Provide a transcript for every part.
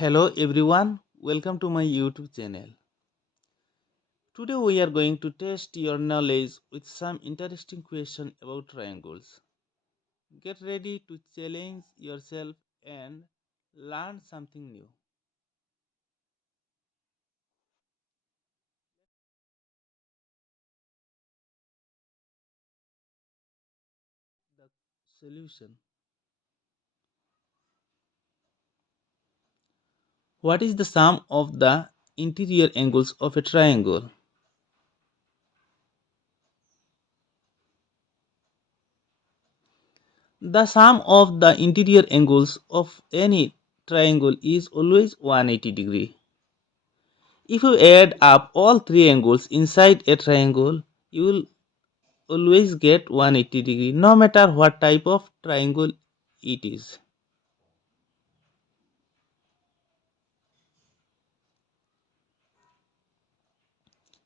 Hello everyone, welcome to my YouTube channel. Today we are going to test your knowledge with some interesting questions about triangles. Get ready to challenge yourself and learn something new. The solution. What is the sum of the interior angles of a triangle? The sum of the interior angles of any triangle is always 180 degree. If you add up all three angles inside a triangle, you will always get 180 degree no matter what type of triangle it is.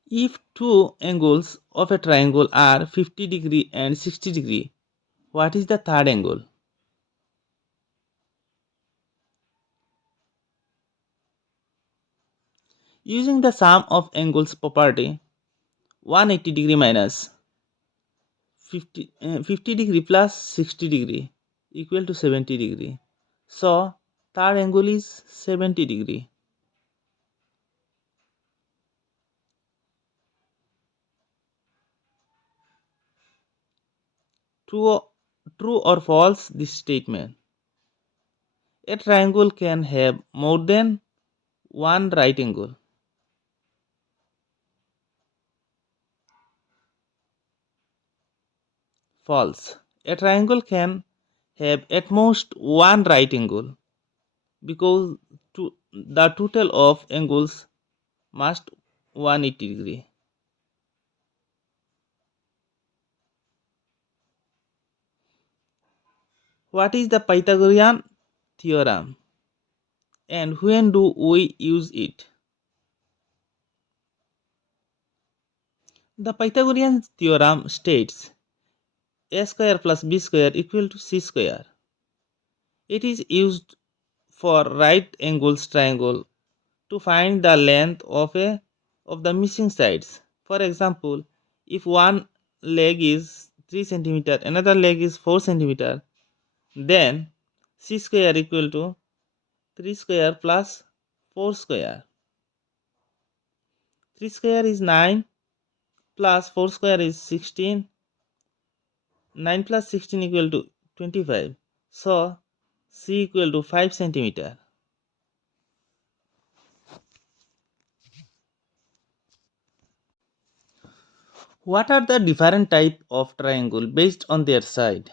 If two angles of a triangle are 50 degree and 60 degree, what is the third angle? Using the sum of angles property, 180 degree minus 50 degree plus 60 degree equal to 70 degree. So third angle is 70 degree. True, true or false this statement? A triangle can have more than one right angle. False. A triangle can have at most one right angle because the total of angles must 180 degree. What is the Pythagorean theorem and when do we use it? The Pythagorean theorem states a square plus b square equal to c square. It is used for right angles triangle to find the length of the missing sides. For example, if one leg is 3 cm, another leg is 4 cm, then c square equal to 3 square plus 4 square. 3 square is 9 plus 4 square is 16. 9 plus 16 equal to 25. So c equal to 5 cm. What are the different type of triangle based on their side?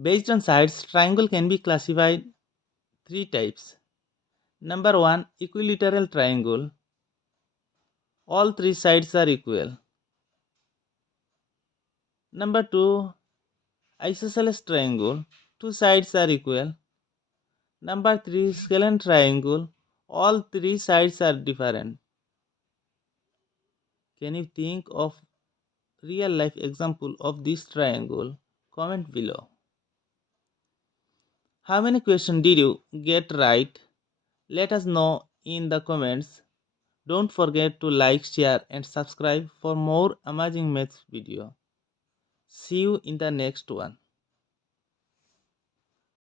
Based on sides, triangle can be classified three types. Number 1, equilateral triangle. All three sides are equal. Number 2, isosceles triangle. Two sides are equal. Number 3, scalene triangle. All three sides are different. Can you think of real life example of this triangle? Comment below. How many questions did you get right? Let us know in the comments. Don't forget to like, share and subscribe for more amazing maths video. See you in the next one.